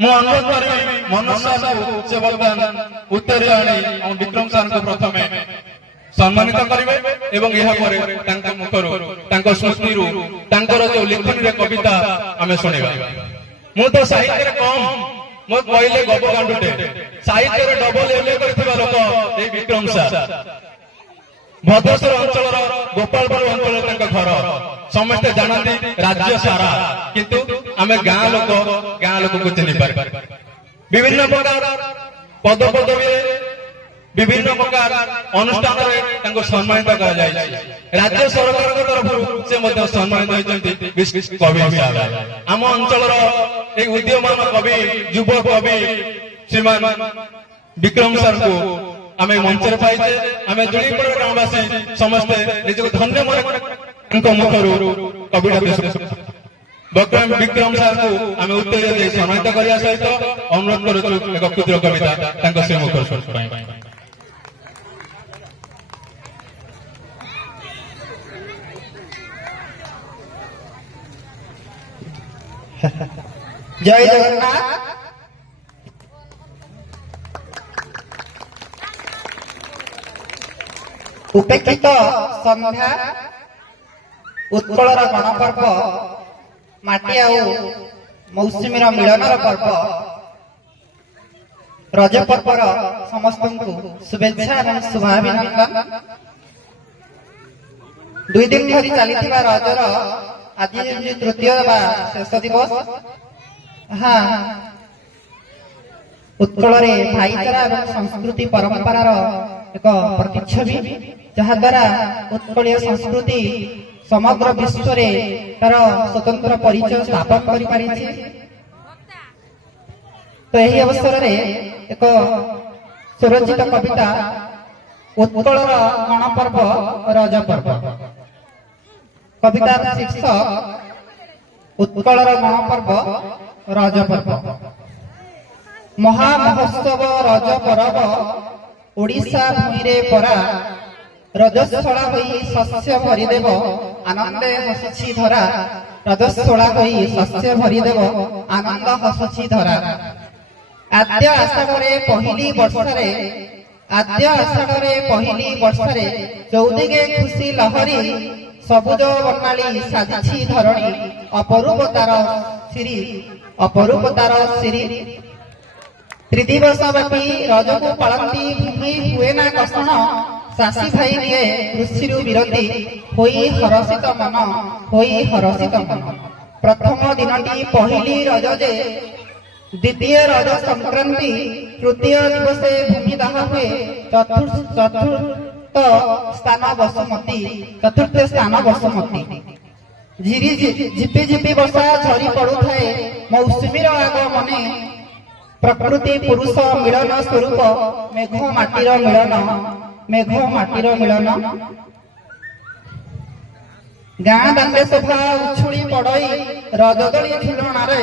ମୁଁ ଅନୁରୋଧ କରିବି ମନୋଜ ସାର୍ ସେ ବର୍ତ୍ତମାନ ଉତ୍ତରୀୟ ଆଣି ବିକ୍ରମ ସାର୍ଙ୍କୁ ପ୍ରଥମେ ସମ୍ମାନିତ କରିବେ ଏବଂ ଏହାପରେ ତାଙ୍କ ମୁଖରୁ ତାଙ୍କ ସ୍ମୃତିରୁ ତାଙ୍କର ଯେଉଁ ଲିଖନୀରେ କବିତା ଆମେ ଶୁଣିବା। ମୁଁ ତ ସାହିତ୍ୟରେ କମ୍, ମୁଁ କହିଲେ ଗପ କାଣ୍ଡୁଟେ, ସାହିତ୍ୟରେ ଡବଲ ଏମ୍ଏ କରିଥିବା ଲୋକ ଏଇ ବିକ୍ରମ ସାର୍। ଭଦ୍ରଶର ଅଞ୍ଚଳର ଗୋପାଳପୁର ଅଞ୍ଚଳରେ ତାଙ୍କ ଘର, ସମସ୍ତେ ଜାଣନ୍ତି ରାଜ୍ୟ ସାରା, କିନ୍ତୁ ଆମେ ଗାଁ ଲୋକକୁ ଚିହ୍ନିପାରେ। ବିଭିନ୍ନ ପ୍ରକାର ପଦପଦବୀରେ ବିଭିନ୍ନ ପ୍ରକାର ଅନୁଷ୍ଠାନରେ ତାଙ୍କୁ ସମ୍ମାନିତ କରାଯାଇଛି। ରାଜ୍ୟ ସରକାରଙ୍କ ତରଫରୁ ସେ ମଧ୍ୟ ସମ୍ମାନିତ ହୋଇଛନ୍ତି କବି ହିସାବରେ। ଆମ ଅଞ୍ଚଳର ଏହି ଉଦୀୟମାନ କବି, ଯୁବ କବି ଶ୍ରୀମାନ ବିକ୍ରମ ସାର୍ଙ୍କୁ ଆମେ ମଞ୍ଚରେ ପାଇଛେ। ଆମେ ଜୁଳିପଡ଼ା ଗ୍ରାମବାସୀ ସମସ୍ତେ ନିଜକୁ ଧନ୍ୟ ମନେ ତାଙ୍କ ମୁଖରୁ କବିତା ବର୍ତ୍ତମାନ ବିକ୍ରମ ସାର୍ଙ୍କୁ ଆମେ ଉତ୍ତର ଦେଇ ସମ୍ମାନିତ କରିବା ସହିତ ଅନୁରୋଧ କରୁଛୁ ଏକ କ୍ଷୁଦ୍ର କବିତା ତାଙ୍କ ସେ ମୁଖରୁ ଶୁଣିବା ପାଇଁ। जय जगन्नाथ। उपेक्षित संध्या उत्कलर गणपर्व माटी आउ मौसुमीर मिलनर पर्व रज पर्वर समस्त शुभेच्छा और शुभाभिनंदन। 2 दिन धरी चली रजर आज तृतीय शेष दिवस। हाँ, उत्कल भाईचारा और संस्कृति परंपरार एक प्रतिच्छवि जहाद्वारा उत्कलीय संस्कृति समग्र विश्व रे तार स्वतंत्र परिचय स्थापन करि पारिछि। तो यही अवसर रे एक स्वरचित कविता उत्कलर गणपर्व रज पर्व। कवितार शीर्षक उत्कलर गणपर्व रज पर्व। महामहोत्सव रज पर्व ओडिशा भूमिरे परा रजस्वला होई शस्य भरिदेव आनंदे हसुछि धरा। रजस्वला होई शस्य भरिदेव आनंद हसुछि धरा। आद्य आषाढ़े पहिली वर्षारे चौदिगे खुशी लहरी सबुज बर्णाली साजिछि धरणी अपरूप तार सिरी। त्रिदिवस व्यापी रजको पालती भूमि हुए ना कषण शासी भाई निये कृषि विरती होई हरषित मन। प्रथम दिनटी पहिली रज जे द्वितीय रज संक्रांति तृतीय दिवसे भूमिदाह हुए चतुर्थ स्थान बसुमती। झिरी झिपि झिपि वर्षा झरी पड़ुଥାଏ मौसुमीर आगमने प्रकृति पुरुष मिलन स्वरूप मेघ माटीर मिलन। गाँ दांडे शोभा उछुड़ी पड़ई रजदोली झुलणारे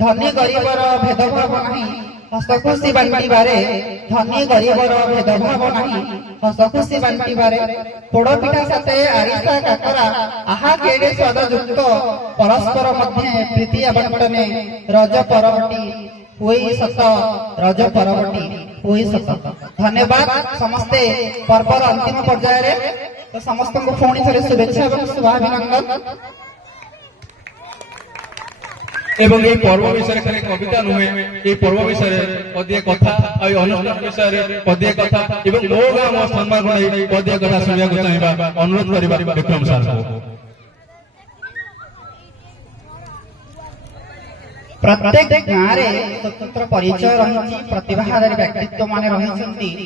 धनी गरीबर भेदभाव नहीं हस खुशी बांटिबारे। धनी गरीबर भेदभाव नहीं हस खुशी बांटिबारे। पोड़पिठा साथे आरिसा काकरा आहा केड़े स्वादयुक्त परस्पर मध्य प्रीति आवंटने रज पर्वटी हुई सत। रज पर्वटी हुई सत। धन्यवाद समस्ते पर्वर अंतिम पर्याय रे। तो समस्त को पुणी थे शुभेच्छा और शुभाभिनंदन। एवं ये पर्व विषय खाली कविता नुहे, ये पर्व विषय पदिए कथा अनुष्ठान विषय पदिए कथा एवं मो गाँ मो सम्मान पदिए कथा शुणा चाहिए अनुरोध करवा विक्रम सार को। प्रत्येक गाँव रे स्वतंत्र परिचय रही प्रतिभाधारी व्यक्तित्व मान रही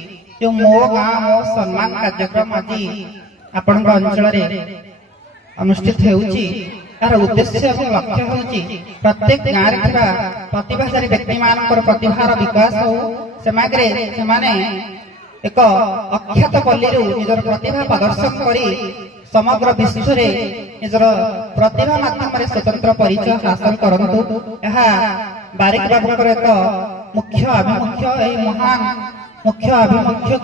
जो मो गाँ मो सम्मान कार्यक्रम आज आपण अंचल अनुष्ठित होउची। तार उद्देश्य और लक्ष्य होउची प्रत्येक गाँव रे थिबा प्रतिभाधारी व्यक्ति मानकर प्रतिभार विकास हो सेमाने एक अख्यात पल्लीरू निजर प्रतिभा प्रदर्शन करी समग्र विश्व रे निजर प्रतिभा माध्यम स्वतंत्र परिचय हासिल करंतु। यह बारिक बाबूकर एक मुख्य आभिमुख्य महान मुख्य आभिमुख्य